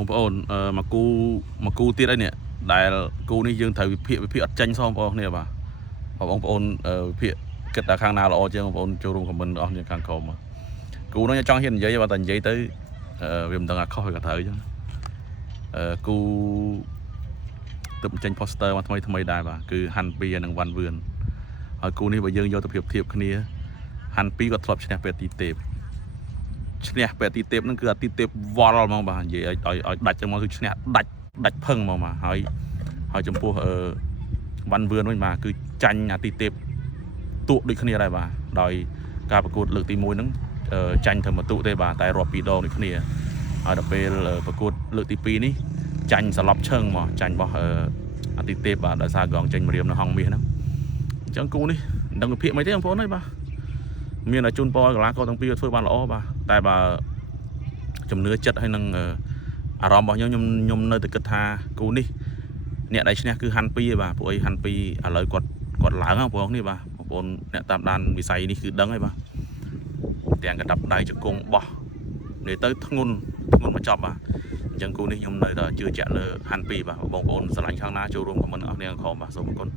បងប្អូនមកគូទៀតហើយនេះដែលគូនេះយើងត្រូវវិភាគអត់ចាញ់សងបងប្អូនគ្នាបាទបងប្អូនវិភាគគិតថាខាងណាល្អជាងបងប្អូនចូលរួមខមមិនអស់គ្នាខាងក្រោមគូនោះចង់ហ៊ាននិយាយបើតែនិយាយទៅវាមិនដឹងថាខុសឬក៏ត្រូវអញ្ចឹងគូទើបចេញ poster មកថ្មីដែរបាទគឺហាន់ពីនិងវ៉ាន់វឿនហើយគូនេះបើយើងយកទៅប្រៀបធៀបគ្នាហាន់ពីគាត់ធ្លាប់ឈ្នះពេលទីទេពឈ្នះពេលទីទេពហ្នឹងគឺអាទីទេពវល់ហ្មងបាទនិយាយឲ្យដាច់ចឹងមកគឺឈ្នះដាច់ផឹងហ្មងបាទហើយចំពោះវ៉ាន់វឿនវិញបាទគឺចាញ់អាទីទេពទូកដូចគ្នាដែរបាទដោយការប្រកួតលើកទី1ហ្នឹងចាញ់ទៅមកទូកទេបាទតែរាប់2ដងដូចគ្នាហើយដល់ពេលប្រកួតលើកទី2នេះចាញ់សឡប់ឈឹងមកចាញ់របស់អាទីទេពបាទដោយសារកងចេញម្រាមនៅហងមាសហ្នឹងអញ្ចឹងគូនេះមិនដឹងវិភាគមិនទេបងប្អូនអើយបាទមានតែជូនពរកីឡាករទាំងពីរធ្វើបានល្អបាទតែបើជំនឿចិត្តហើយនឹងអារម្មណ៍របស់ខ្ញុំនៅតែគិតថាគូនេះអ្នកដែលឈ្នះគឺហាន់ពីឯបាទព្រោះអីហាន់ពីឥឡូវគាត់ឡើងហ្នឹងបងប្អូននេះបាទបងប្អូនអ្នកតាមដានវិស័យនេះគឺដឹងហើយបាទទាំងកណ្ដាប់ដៃជង្គង់បោះនិយាយទៅធ្ងន់មកចប់បាទអញ្ចឹងគូនេះខ្ញុំនៅតែជឿជាក់លើហាន់ពីបាទបងប្អូនស្រឡាញ់ខាងណាចូលរួមខមមិនអស់គ្នាខាងក្រោមបាទសូមអរគុណ